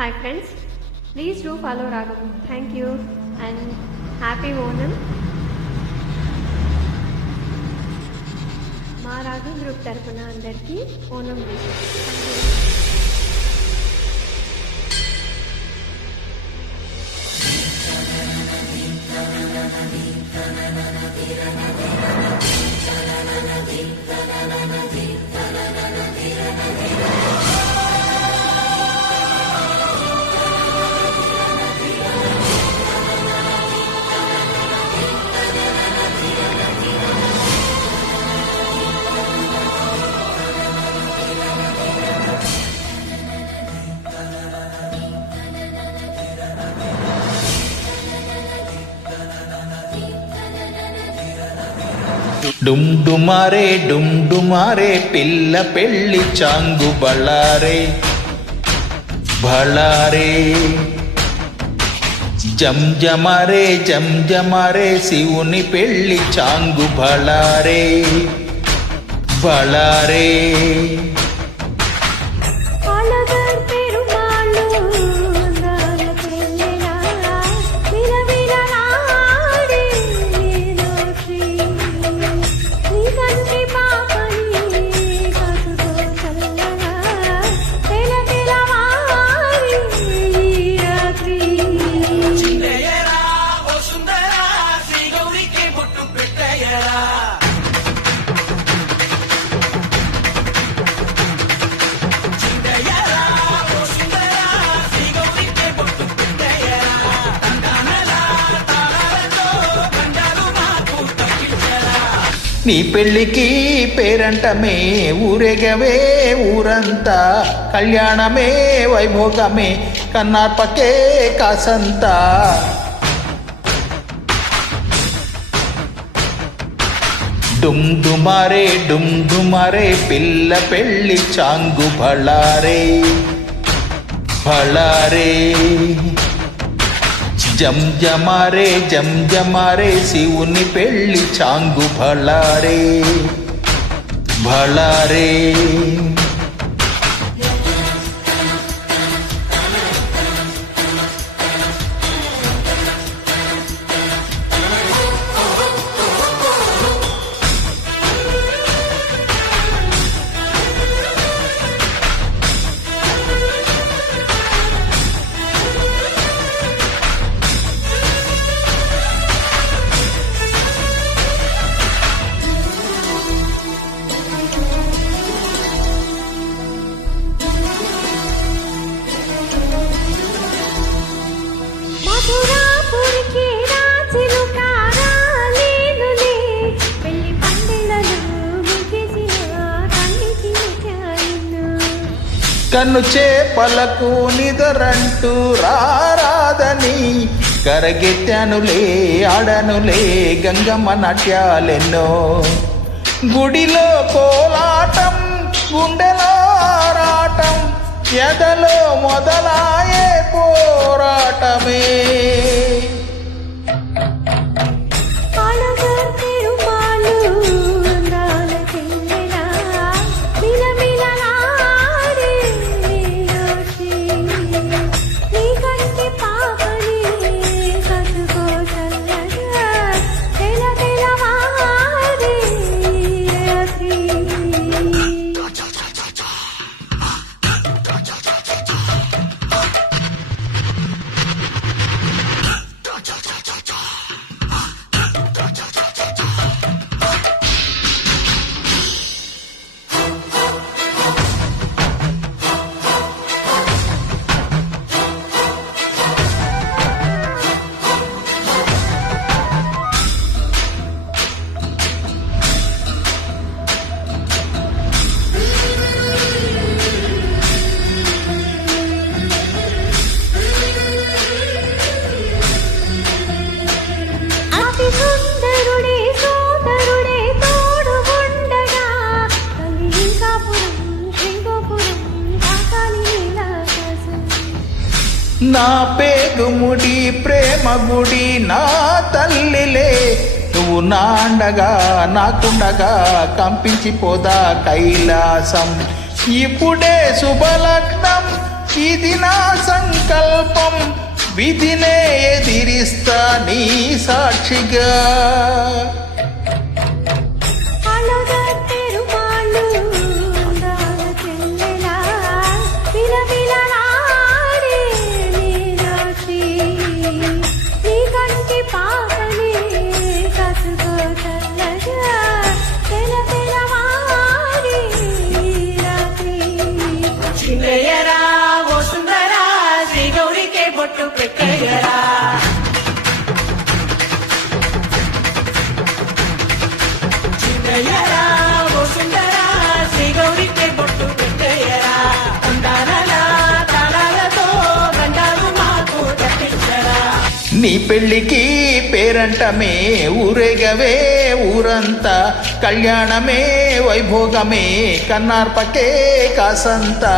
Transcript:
Hi friends, please do follow Raghav. Thank you and happy Onam. మా Raghav group తరఫున అందరికీ ఓనం విషయం. డుమ్డుమారే పిల్ల పెళ్ళి చాంగు బళ్ళారే భళారే జంజమారే శివుని పెళ్ళి చాంగు భళారే భళారే నీ పెళ్ళికి పేరంటమే ఊరేగవే ఊరంతా కళ్యాణమే వైభోగమే కన్నార్పకే కాసంతా డుమ్డుమారే పిల్ల పెళ్ళి చాంగు భళారే భళారే జంజమారే శివుని పెళ్ళి చాంగు భళారే భళారే కన్ను చేపలకు నిదరంటూ రారాదని కరగెత్తానులే ఆడనులే గంగమ్మ నాట్యాలెన్నో గుడిలో కోలాటం గుండెలో ఆరాటం ఎదలో మొదలాయే పోరాటమే నా పేగుముడి ప్రేమ గుడి నా తల్లిలే నువ్వు నాండగా నాకుండగా కంపించిపోదా కైలాసం ఇప్పుడే శుభలగ్నం ఇది నా సంకల్పం విధినే ఎదిరిస్తా నీ సాక్షిగా. చింగయ్యరా ఓ సుందరా శ్రీ గౌరీకే బొట్టు పెట్టయ్యరా. చింగయ్యరా ఓ సుందరా శ్రీ గౌరీకే బొట్టు పెట్టయ్యరా. తందానాల తాళాలతో గండాలు మాకు తప్పించరా. నీ పెళ్ళికి పేరంటమే ఊరేగవే ఊరంతా, కళ్యాణమే వైభోగమే కన్నార్పకే కాసంతా.